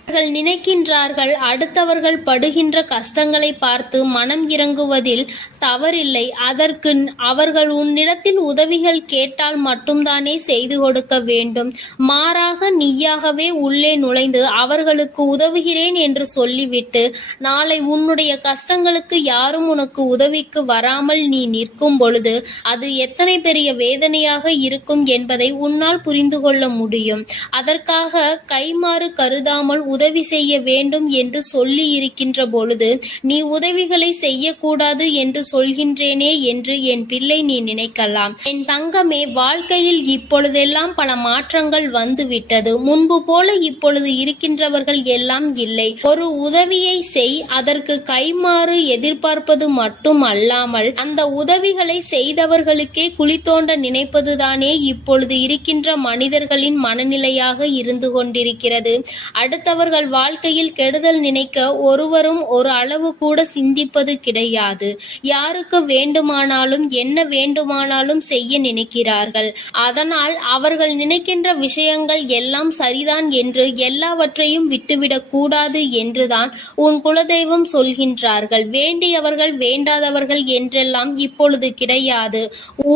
அவர்கள் நினைக்கின்றார்கள் அடுத்தவர்கள் படுகின்ற கஷ்டங்களை பார்த்து மனம் இறங்குவதில் தவறில்லை. அதற்கு அவர்கள் உன்னிடத்தில் உதவிகள் கேட்டால் மட்டும்தானே செய்து கொடுக்க வேண்டும். மாறாக நீயாகவே உள்ளே நுழைந்து அவர்களுக்கு உதவுகிறேன் என்று சொல்லிவிட்டு நாளை உன்னுடைய கஷ்டங்களுக்கு யாரும் உனக்கு உதவிக்கு வராமல் நீ நிற்கும் பொழுது அது எத்தனை பெரிய வேதனையாக இருக்கும் என்பதை உன்னால் புரிந்து கொள்ள முடியும். அதற்காக கைமாறு கருதாமல் உதவி செய்ய வேண்டும் என்று சொல்லி இருக்கின்ற பொழுது நீ உதவிகளை செய்யக்கூடாது என்று சொல்கின்றேனே என்று என் பிள்ளை நீ நினைக்கலாம். என் தங்கமே, வாழ்க்கையில் இப்பொழுதெல்லாம் பல மாற்றங்கள் வந்துவிட்டது. முன்பு போல இப்பொழுது இருக்கின்றவர்கள் எல்லாம் இல்லை. ஒரு உதவியை செய், அதற்கு கைமாறு எதிர்பார்ப்பது மட்டும் அல்லாமல் அந்த உதவிகளை செய்தவர்களுக்கே குழி தோண்ட நினைப்பதுதானே இப்பொழுது இருக்கின்ற மனிதர்களின் மனநிலையாக இருந்து கொண்டிருக்கிறது. அடுத்தவர்கள் வாழ்க்கையில் கெடுதல் நினைக்க ஒருவரும் ஒரு அளவு கூட சிந்திப்பது கிடையாது. யாருக்கு வேண்டுமானாலும் என்ன வேண்டுமானாலும் செய்ய நினைக்கிறார்கள். அதனால் அவர்கள் நினைக்கின்ற விஷயங்கள் எல்லாம் சரிதான் என்று எல்லாவற்றையும் விட்டுவிடக் கூடாது என்றுதான் உன் குலதெய்வம் சொல்கின்றார்கள். வேண்டியவர்கள் வேண்டாதவர்கள் என்றெல்லாம் இப்பொழுது கிடையாது.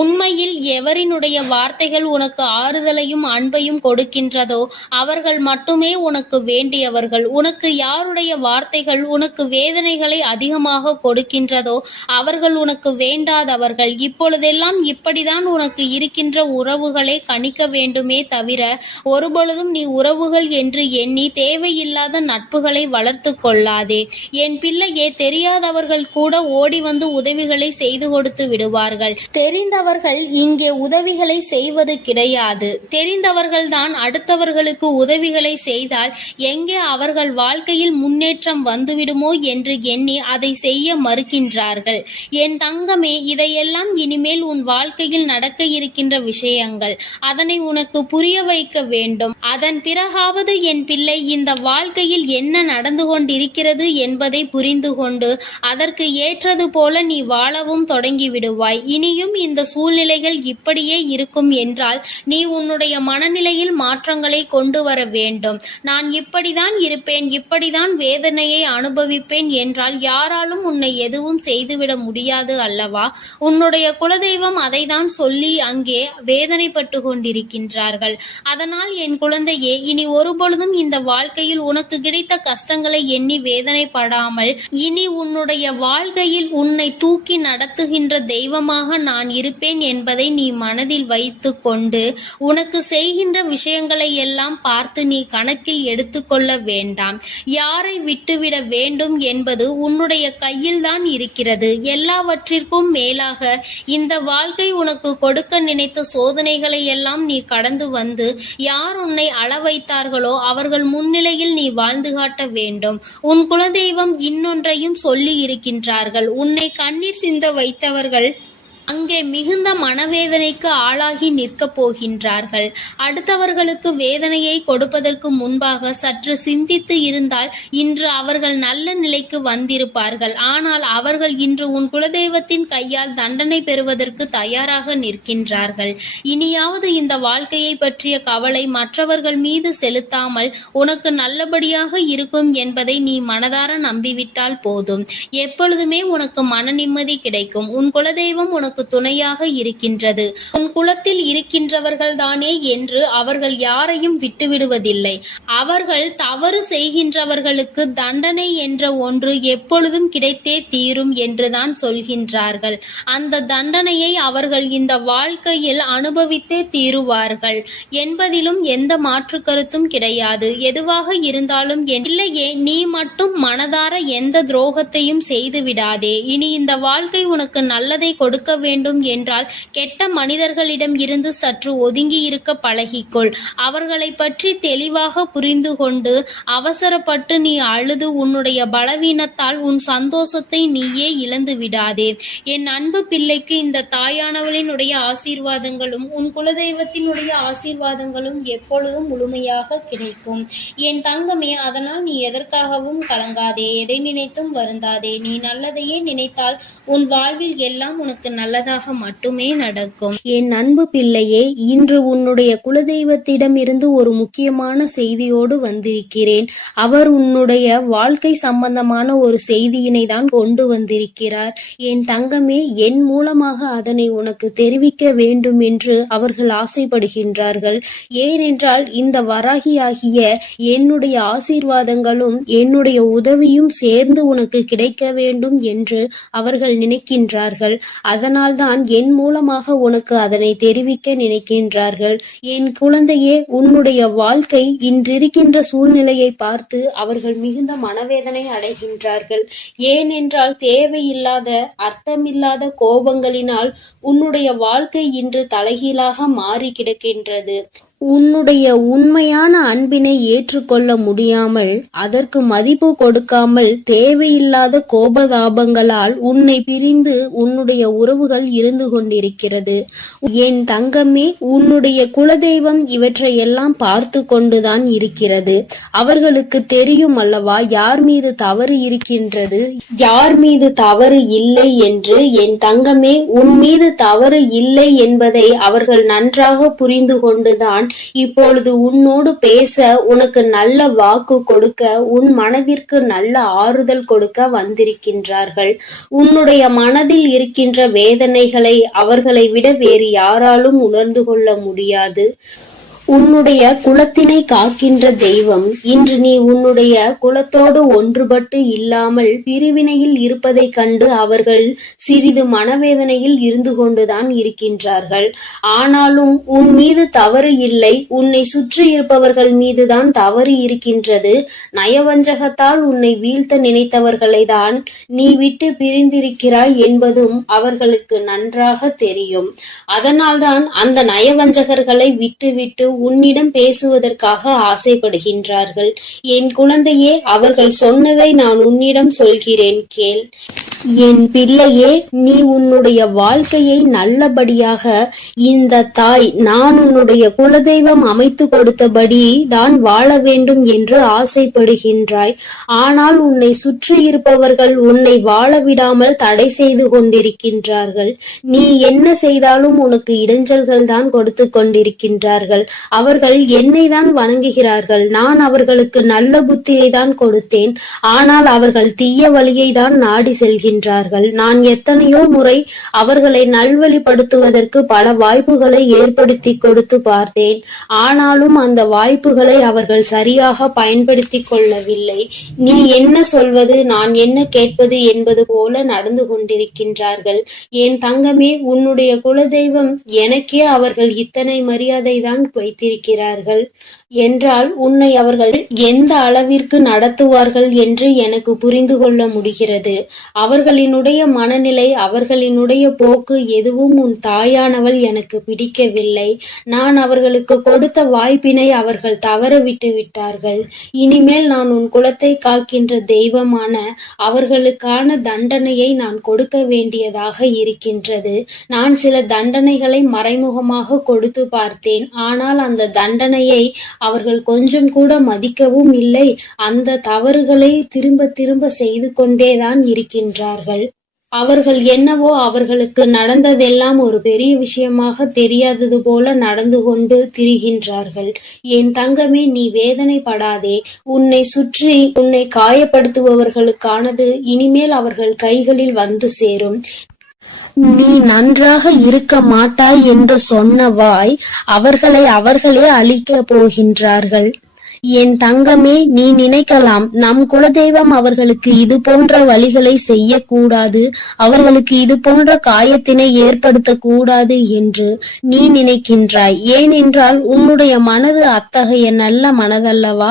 உண்மையில் எவரினுடைய வார்த்தைகள் உனக்கு ஆறுதலையும் அன்பையும் கொடுக்கின்றதோ அவர்கள் மட்டுமே உனக்கு வேண்டியவர்கள். உனக்கு யாருடைய வார்த்தைகள் உனக்கு வேதனைகளை அதிகமாக கொடுக்கின்றதோ அவர்கள் உனக்கு வேண்டாதவர்கள். இப்பொழுதெல்லாம் இப்படிதான் உனக்கு இருக்கின்ற உறவுகளை கணிக்க வேண்டுமே தவிர ஒருபொழுதும் நீ உறவுகள் என்று எண்ணி தேவையில்லாத நட்புகளை வளர்த்து கொள்ளாதே. என் பிள்ளையே, தெரியாதவர்கள் கூட ஓடி வந்து உதவிகளை செய்து கொடுத்து விடுவார்கள். தெரிந்தவர்கள் இங்கே உதவிகளை செய்வது கிடையாது. தெரிந்தவர்கள்தான் அடுத்தவர்களுக்கு உதவிகளை செய்தால் எங்கே அவர்கள் வாழ்க்கையில் முன்னேற்றம் வந்துவிடுமோ என்று எண்ணி அதை செய்ய மறுக்கின்றார்கள். என் தங்கமே, இதையெல்லாம் இனிமேல் உன் வாழ்க்கையில் நடக்க இருக்கின்ற விஷயங்கள். அதனை உனக்கு புரிய வைக்க வேண்டும். அதன் பிறகாவது என் பிள்ளை இந்த வாழ்க்கையில் என்ன நடந்து கொண்டிருக்கிறது என்பதை புரிந்து கொண்டு அதற்கு ஏற்றது போல நீ வாழவும் தொடங்கி விடுவாய். இனியும் இந்த சூழ்நிலைகள் இப்படியே இருக்கும் என்றால் நீ உன்னுடைய மனநிலையில் மாற்றங்களை கொண்டு வர வேண்டும். நான் இப்படிதான் இப்படிதான் இருப்பேன், இப்படிதான் வேதனையை அனுபவிப்பேன் என்றால் யாராலும் உன்னை எதுவும் செய்துவிட முடியாது அல்லவா? உன்னுடைய குலதெய்வம் அதைதான் சொல்லி அங்கே வேதனைப்பட்டு கொண்டிருக்கின்றார்கள். அதனால் என் குழந்தையே, இனி ஒருபொழுதும் இந்த வாழ்க்கையில் உனக்கு கிடைத்த கஷ்டங்களை எண்ணி வேதனைப்படாமல், இனி உன்னுடைய வாழ்க்கையில் உன்னை தூக்கி நடத்துகின்ற தெய்வமாக நான் இருப்பேன் என்பதை நீ மனதில் வைத்து கொண்டு உனக்கு செய்கின்ற விஷயங்களை எல்லாம் பார்த்து நீ கணக்கில் எடுத்துக்கொள்ள வேண்டாம். யாரை விட்டுவிட வேண்டும் என்பது உன்னுடைய கையில்தான் இருக்கிறது. எல்லாவற்றிற்கும் மேலாக இந்த வாழ்க்கை உனக்கு கொடுக்க நினைத்த சோதனைகளை எல்லாம் நீ கடந்து வந்து யார் உன்னை அள வைத்தார்களோ அவர்கள் முன்னிலையில் நீ வாழ்ந்து காட்ட வேண்டும். உன் குலதெய்வம் இன்னொன்றையும் சொல்லி இருக்கின்றார்கள். உன்னை கண்ணீர் சிந்த வைத்தவர்கள் அங்கே மிகுந்த மனவேதனைக்கு ஆளாகி நிற்கப் போகின்றார்கள். அடுத்தவர்களுக்கு வேதனையை கொடுப்பதற்கு முன்பாக சற்று சிந்தித்து இருந்தால் இன்று அவர்கள் நல்ல நிலைக்கு வந்திருப்பார்கள். ஆனால் அவர்கள் இன்று உன் குலதெய்வத்தின் கையால் தண்டனை பெறுவதற்கு தயாராக நிற்கின்றார்கள். இனியாவது இந்த வாழ்க்கையை பற்றிய கவலை மற்றவர்கள் மீது செலுத்தாமல் உனக்கு நல்லபடியாக இருக்கும் என்பதை நீ மனதார நம்பிவிட்டால் போதும். எப்பொழுதுமே உனக்கு மன நிம்மதி கிடைக்கும். உன் குலதெய்வம் உனக்கு துணையாக இருக்கின்றது. உன் குலத்தில் இருக்கின்றவர்கள் தானே என்று அவர்கள் யாரையும் விட்டுவிடுவதில்லை. அவர்கள் தவறு செய்கின்றவர்களுக்கு தண்டனை என்ற ஒன்று எப்பொழுதும் கிடைத்தே தீரும் என்றுதான் சொல்கின்றார்கள். அந்த தண்டனையை அவர்கள் இந்த வாழ்க்கையில் அனுபவித்தே தீருவார்கள் என்பதிலும் எந்த மாற்று கருத்தும் கிடையாது. எதுவாக இருந்தாலும் இல்லையே, நீ மட்டும் மனதார எந்த துரோகத்தையும் செய்து விடாதே. இனி இந்த வாழ்க்கை உனக்கு நல்லதை கொடுக்க வேண்டும் என்றால் கெட்ட மனிதர்களிடம் இருந்து சற்று ஒதுங்கி இருக்க பழகிக்கொள். அவர்களை பற்றி தெளிவாக புரிந்து கொண்டு அவசரப்பட்டு நீ அழுது உன்னுடைய பலவீனத்தால் உன் சந்தோஷத்தை நீயே இழந்து விடாதே. என் அன்பு பிள்ளைக்கு இந்த தாயானவளினுடைய ஆசீர்வாதங்களும் உன் குலதெய்வத்தினுடைய ஆசீர்வாதங்களும் எப்பொழுதும் முழுமையாக கிடைக்கும். என் தங்கமே, அதனால் நீ எதற்காகவும் கலங்காதே, எதை நினைத்தும் வருந்தாதே. நீ நல்லதையே நினைத்தால் உன் வாழ்வில் எல்லாம் உனக்கு நல்லதாக மட்டுமே நடக்கும். என் அன்பு பிள்ளையே, இன்று உன்னுடைய குலதெய்வத்திடம் இருந்து ஒரு முக்கியமான செய்தியோடு வந்திருக்கிறேன். அவர் உன்னுடைய வாழ்க்கை சம்பந்தமான ஒரு செய்தியினை தான் கொண்டு வந்திருக்கிறார். என் தங்கமே, என் மூலமாக அதனை உனக்கு தெரிவிக்க வேண்டும் என்று அவர்கள் ஆசைப்படுகின்றார்கள். ஏனென்றால் இந்த வராகியாகிய என்னுடைய ஆசீர்வாதங்களும் என்னுடைய உதவியும் சேர்ந்து உனக்கு கிடைக்க வேண்டும் என்று அவர்கள் நினைக்கின்றார்கள். அதனால்தான் என் மூலமாக உனக்கு அதனை தெரிவிக்க நினைக்கின்றார்கள். என் குழந்தையே, உன்னுடைய வாழ்க்கை இன்றிருக்கின்ற சூழ்நிலையை பார்த்து அவர்கள் மிகுந்த மனவேதனை அடைகின்றார்கள். ஏனென்றால் தேவையில்லாத அர்த்தமில்லாத கோபங்களினால் உன்னுடைய வாழ்க்கை இன்று தலைகீழாக மாறி கிடக்கின்றது. உன்னுடைய உண்மையான அன்பினை ஏற்றுக்கொள்ள முடியாமல், அதற்கு மதிப்பு கொடுக்காமல், தேவையில்லாத கோபதாபங்களால் உன்னை பிரிந்து உன்னுடைய உறவுகள் இருந்து கொண்டிருக்கிறது. என் தங்கமே, உன்னுடைய குலதெய்வம் இவற்றையெல்லாம் பார்த்து கொண்டுதான் இருக்கிறது. அவர்களுக்கு தெரியும் அல்லவா யார் மீது தவறு இருக்கின்றது, யார் மீது தவறு இல்லை என்று. என் தங்கமே, உன் மீது தவறு இல்லை என்பதை அவர்கள் நன்றாக புரிந்து கொண்டுதான் இப்பொழுது உன்னோடு பேச, உனக்கு நல்ல வாக்கு கொடுக்க, உன் மனதிற்கு நல்ல ஆறுதல் கொடுக்க வந்திருக்கின்றார்கள். உன்னுடைய மனதில் இருக்கின்ற வேதனைகளை அவர்களை விட வேறு யாராலும் உணர்ந்து கொள்ள முடியாது. உன்னுடைய குலத்தினை காக்கின்ற தெய்வம் இன்று நீ உன்னுடைய குலத்தோடு ஒன்றுபட்டு இல்லாமல் பிரிவினையில் இருப்பதைக் கண்டு அவர்கள் சிறிது மனவேதனையில் இருந்து கொண்டுதான் இருக்கின்றார்கள். ஆனாலும் உன் மீது தவறு இல்லை, உன்னை சுற்றி இருப்பவர்கள் மீதுதான் தவறு இருக்கின்றது. நயவஞ்சகத்தால் உன்னை வீழ்த்த நினைத்தவர்களை தான் நீ விட்டு பிரிந்திருக்கிறாய் என்பதும் அவர்களுக்கு நன்றாக தெரியும். அதனால்தான் அந்த நயவஞ்சகர்களை விட்டுவிட்டு உன்னிடம் பேசுவதற்காக ஆசைப்படுகின்றார்கள். என் குழந்தையே, அவர்கள் சொன்னதை நான் உன்னிடம் சொல்கிறேன், கேள். என் பிள்ளையே, நீ உன்னுடைய வாழ்க்கையை நல்லபடியாக இந்த தாய் நான் உன்னுடைய குலதெய்வம் அமைத்து கொடுத்தபடி தான் வாழ வேண்டும் என்று ஆசைப்படுகின்றாய். ஆனால் உன்னை சுற்றி இருப்பவர்கள் உன்னை வாழ விடாமல் தடை செய்து கொண்டிருக்கின்றார்கள். நீ என்ன செய்தாலும் உனக்கு இடைஞ்சல்கள் தான் கொடுத்து கொண்டிருக்கின்றார்கள். அவர்கள் என்னை தான் வணங்குகிறார்கள். நான் அவர்களுக்கு நல்ல புத்தியை தான் கொடுத்தேன். ஆனால் அவர்கள் தீய வழியை தான் நாடி செல்கின்றார்கள். நான் எத்தனையோ முறை அவர்களை நல்வழிப்படுத்துவதற்கு பல வாய்ப்புகளை ஏற்படுத்தி கொடுத்து பார்த்தேன். ஆனாலும் அந்த வாய்ப்புகளை அவர்கள் சரியாக பயன்படுத்தி கொள்ளவில்லை. நீ என்ன சொல்வது, நான் என்ன கேட்பது என்பது போல நடந்து கொண்டிருக்கின்றார்கள். என் தங்கமே, உன்னுடைய குலதெய்வம் எனக்கே அவர்கள் இத்தனை மரியாதை தான் வைத்திருக்கிறார்கள் என்றால் உன்னை அவர்கள் எந்த அளவிற்கு நடத்துவார்கள் என்று எனக்கு புரிந்து கொள்ள முடிகிறது. அவர்களினுடைய மனநிலை, அவர்களினுடைய போக்கு எதுவும் உன் தாயானவள் எனக்கு பிடிக்கவில்லை. நான் அவர்களுக்கு கொடுத்த வாய்ப்பினை அவர்கள் தவற விட்டு விட்டார்கள். இனிமேல் நான் உன் குலத்தை காக்கின்ற தெய்வமான அவர்களுக்கான தண்டனையை நான் கொடுக்க வேண்டியதாக இருக்கின்றது. நான் சில தண்டனைகளை மறைமுகமாக கொடுத்து பார்த்தேன். ஆனால் அந்த தண்டனையை அவர்கள் கொஞ்சம் கூட மதிக்கவும் இல்லை. அந்த தவறுகளை திரும்ப திரும்ப செய்து கொண்டேதான் இருக்கின்றார்கள். அவர்கள் என்னவோ அவர்களுக்கு நடந்ததெல்லாம் ஒரு பெரிய விஷயமாக தெரியாதது போல நடந்து கொண்டு திரிகின்றார்கள். என் தங்கமே, நீ வேதனைப்படாதே. உன்னை சுற்றி உன்னை காயப்படுத்துபவர்களுக்கானது இனிமேல் அவர்கள் கைகளில் வந்து சேரும். நீ நன்றாக இருக்க மாட்டாய் என்று சொன்ன வாய் அவர்களை அவர்களே அழிக்கப் போகின்றார்கள். என் தங்கமே, நீ நினைக்கலாம் நம் குலதெய்வம் அவர்களுக்கு இது போன்ற வழிகளை செய்யக்கூடாது, அவர்களுக்கு இது போன்ற காயத்தினை ஏற்படுத்த கூடாது என்று நீ நினைக்கின்றாய். ஏனென்றால் உன்னுடைய மனது அத்தகைய நல்ல மனதல்லவா?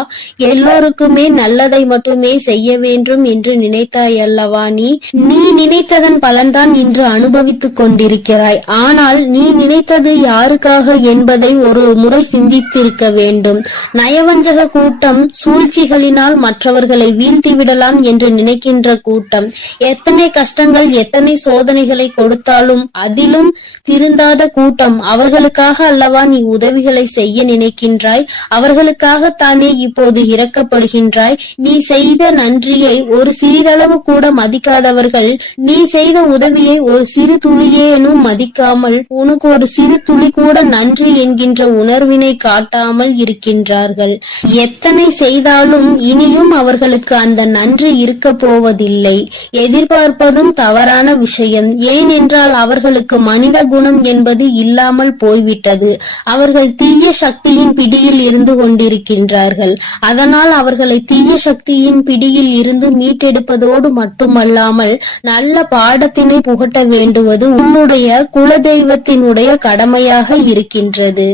எல்லோருக்குமே நல்லதை மட்டுமே செய்ய வேண்டும் என்று நினைத்தாய் அல்லவா? நீ நினைத்ததன் பலன்தான் இன்று அனுபவித்துக் கொண்டிருக்கிறாய். ஆனால் நீ நினைத்தது யாருக்காக என்பதை ஒரு முறை சிந்தித்திருக்க வேண்டும். நயவஞ்சக கூட்டம், சூழ்ச்சிகளினால் மற்றவர்களை வீழ்த்தி விடலாம் என்று நினைக்கின்ற கூட்டம், எத்தனை கஷ்டங்கள் எத்தனை சோதனைகளை கொடுத்தாலும் அதிலும் திருந்தாத கூட்டம். அவர்களுக்காக அல்லவா நீ உதவிகளை செய்ய நினைக்கின்றாய்? அவர்களுக்காகத்தானே இப்போது இரக்கப்படுகின்றாய்? நீ செய்த நன்றியை ஒரு சிறிதளவு கூட மதிக்காதவர்கள் நீ செய்த உதவியை ஒரு சிறு துளியேனும் மதிக்காமல் உனக்கு ஒரு சிறு துளி கூட நன்றி என்கின்ற உணர்வினை காட்டாமல் இருக்கின்றார்கள். எத்தனை செய்தாலும் இனியும் அவர்களுக்கு அந்த நன்றி இருக்க போவதில்லை. எதிர்பார்ப்பதும் தவறான விஷயம். ஏனென்றால் அவர்களுக்கு மனித குணம் என்பது இல்லாமல் போய்விட்டது. அவர்கள் தீய சக்தியின் பிடியில் இருந்து கொண்டிருக்கின்றார்கள். அதனால் அவர்களை தீய சக்தியின் பிடியில் இருந்து மீட்டெடுப்பதோடு மட்டுமல்லாமல் நல்ல பாடத்தினை புகட்ட வேண்டுவது உன்னுடைய குலதெய்வத்தினுடைய கடமையாக இருக்கின்றது.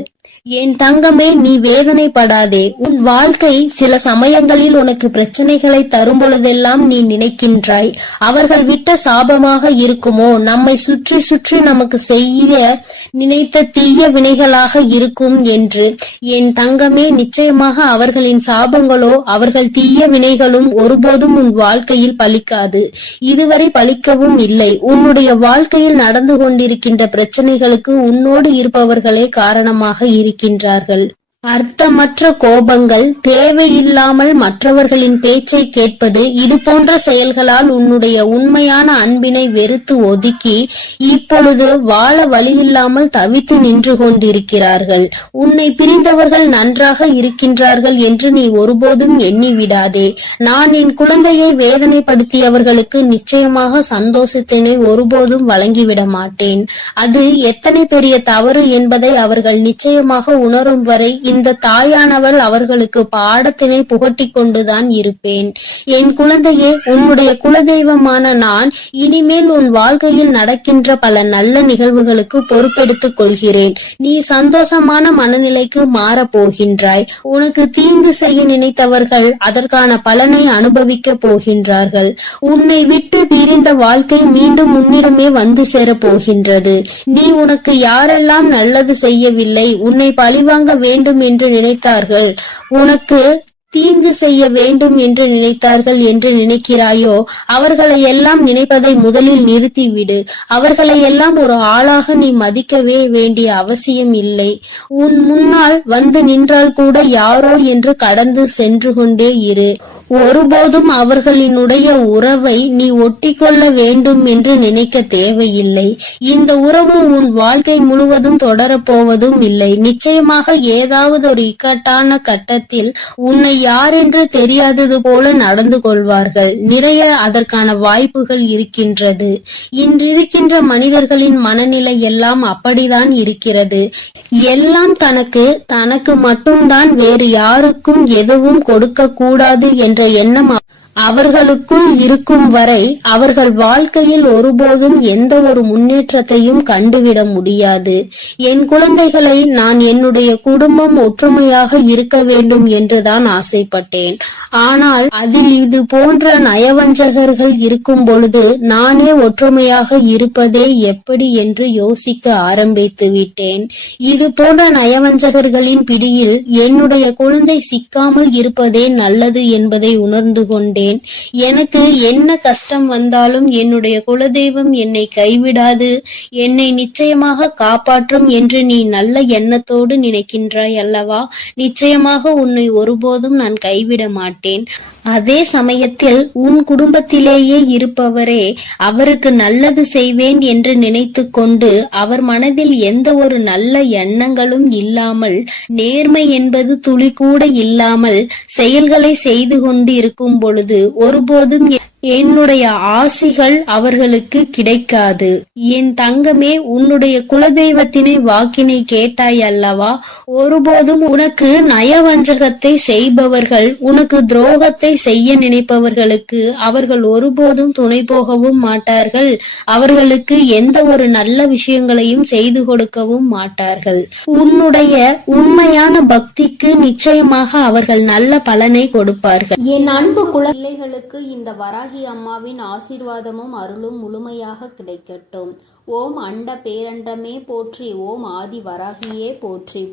என் தங்கமே, நீ வேதனைப்படாதே. உன் வாழ்க்கை சில சமயங்களில் உனக்கு பிரச்சனைகளை தரும் பொழுதெல்லாம் நீ நினைக்கின்றாய், அவர்கள் விட்ட சாபமாக இருக்குமோ, நம்மை சுற்றி சுற்றி நமக்கு செய்ய நினைத்த தீய வினைகளாக இருக்கும் என்று. என் தங்கமே, நிச்சயமாக அவர்களின் சாபங்களோ அவர்கள் தீய வினைகளும் ஒருபோதும் உன் வாழ்க்கையில் பலிக்காது. இதுவரை பலிக்கவும் இல்லை. உன்னுடைய வாழ்க்கையில் நடந்து கொண்டிருக்கின்ற பிரச்சனைகளுக்கு உன்னோடு இருப்பவர்களே காரணமாக இருக்கின்றார்கள். அர்த்தமற்ற கோபங்கள், தேவையில்லாமல் மற்றவர்களின் பேச்சை கேட்பது, இது போன்ற செயல்களால் உன்னுடைய உண்மையான அன்பினை வெறுத்து ஒதுக்கி இப்பொழுது வாழ வழியில்லாமல் தவித்து நின்று கொண்டிருக்கிறார்கள். உன்னை பிரிந்தவர்கள் நன்றாக இருக்கின்றார்கள் என்று நீ ஒருபோதும் எண்ணி விடாதே. நான் என் குழந்தையை வேதனைப்படுத்தியவர்களுக்கு நிச்சயமாக சந்தோஷத்தினை ஒருபோதும் வழங்கிவிட மாட்டேன். அது எத்தனை பெரிய தவறு என்பதை அவர்கள் நிச்சயமாக உணரும் வரை இந்த தாயானவள் அவர்களுக்கு பாடத்தினை புகட்டி கொண்டுதான் இருப்பேன். என் குழந்தையே, உன்னுடைய குலதெய்வமான நான் இனிமேல் உன் வாழ்க்கையில் நடக்கின்ற பல நல்ல நிகழ்வுகளுக்கு பொறுப்பெடுத்துக் கொள்கிறேன். நீ சந்தோஷமான மனநிலைக்கு மாறப் போகின்றாய். உனக்கு தீங்கு செய்ய நினைத்தவர்கள் அதற்கான பலனை அனுபவிக்க போகின்றார்கள். உன்னை விட்டு பிரிந்த வாழ்க்கை மீண்டும் உன்னிடமே வந்து சேரப் போகின்றது. நீ உனக்கு யாரெல்லாம் நல்லது செய்யவில்லை, உன்னை பழிவாங்க வேண்டும் என்று நினைத்தார்கள், உனக்கு தீங்கு செய்ய வேண்டும் என்று நினைத்தார்கள் என்று நினைக்கிறாயோ, அவர்களை எல்லாம் நினைப்பதை முதலில் நிறுத்திவிடு. அவர்களை எல்லாம் ஒரு ஆளாக நீ மதிக்கவே வேண்டிய அவசியம் இல்லை. உன் முன்னால் வந்து நின்றால் கூட யாரோ என்று கடந்து சென்று கொண்டே இரு. ஒருபோதும் அவர்களினுடைய உறவை நீ ஒட்டிக்கொள்ள வேண்டும் என்று நினைக்க தேவையில்லை. இந்த உறவு உன் வாழ்க்கை முழுவதும் தொடரப்போவதும் இல்லை. நிச்சயமாக ஏதாவது ஒரு இக்கட்டான கட்டத்தில் உன்னை யாரென்று தெரியாதது போல நடந்து கொள்வார்கள். நிறைய அதற்கான வாய்ப்புகள் இருக்கின்றது. இன்றிருக்கின்ற மனிதர்களின் மனநிலை எல்லாம் அப்படிதான் இருக்கிறது. எல்லாம் தனக்கு மட்டும்தான், வேறு யாருக்கும் எதுவும் கொடுக்க கூடாது என்ற எண்ணம் அவர்களுக்குள் இருக்கும் வரை அவர்கள் வாழ்க்கையில் ஒருபோதும் எந்த ஒரு முன்னேற்றத்தையும் கண்டுவிட முடியாது. என் குழந்தைகளை நான் என்னுடைய குடும்பம் ஒற்றுமையாக இருக்க வேண்டும் என்றுதான் ஆசைப்பட்டேன். ஆனால் அதில் இது போன்ற நயவஞ்சகர்கள் இருக்கும் பொழுது நானே ஒற்றுமையாக இருப்பதே எப்படி என்று யோசிக்க ஆரம்பித்து விட்டேன். இது போன்ற நயவஞ்சகர்களின் பிடியில் என்னுடைய குழந்தை சிக்காமல் இருப்பதே நல்லது என்பதை உணர்ந்து கொண்டேன். எனக்கு என்ன கஷ்டம் வந்தாலும் என்னுடைய குலதெய்வம் என்னை கைவிடாது, என்னை நிச்சயமாக காப்பாற்றும் என்று நீ நல்ல எண்ணத்தோடு நினைக்கின்றாய் அல்லவா? நிச்சயமாக உன்னை ஒருபோதும் நான் கைவிட மாட்டேன். அதே சமயத்தில் உன் குடும்பத்திலேயே இருப்பவரே அவருக்கு நல்லது செய்வேன் என்று நினைத்து கொண்டு அவர் மனதில் எந்த ஒரு நல்ல எண்ணங்களும் இல்லாமல், நேர்மை என்பது துளி கூட இல்லாமல் செயல்களை செய்து கொண்டு இருக்கும் பொழுது ஒருபோதும் என்னுடைய ஆசிகள் அவர்களுக்கு கிடைக்காது. என் தங்கமே, உன்னுடைய குலதெய்வத்தினை வாக்கினை கேட்டாய் அல்லவா? ஒருபோதும் உனக்கு நயவஞ்சகத்தை செய்பவர்கள், உனக்கு துரோகத்தை செய்ய நினைப்பவர்களுக்கு அவர்கள் ஒருபோதும் துணை போகவும் மாட்டார்கள். அவர்களுக்கு எந்த ஒரு நல்ல விஷயங்களையும் செய்து கொடுக்கவும் மாட்டார்கள். உன்னுடைய உண்மையான பக்திக்கு நிச்சயமாக அவர்கள் நல்ல பலனை கொடுப்பார்கள். என் அன்பு பிள்ளைகளுக்கு இந்த வராகி அம்மாவின் ஆசீர்வாதமும் அருளும் முழுமையாக கிடைக்கட்டும். ஓம் அண்ட பேரண்டமே போற்றி, ஓம் ஆதி வராகியே போற்றி.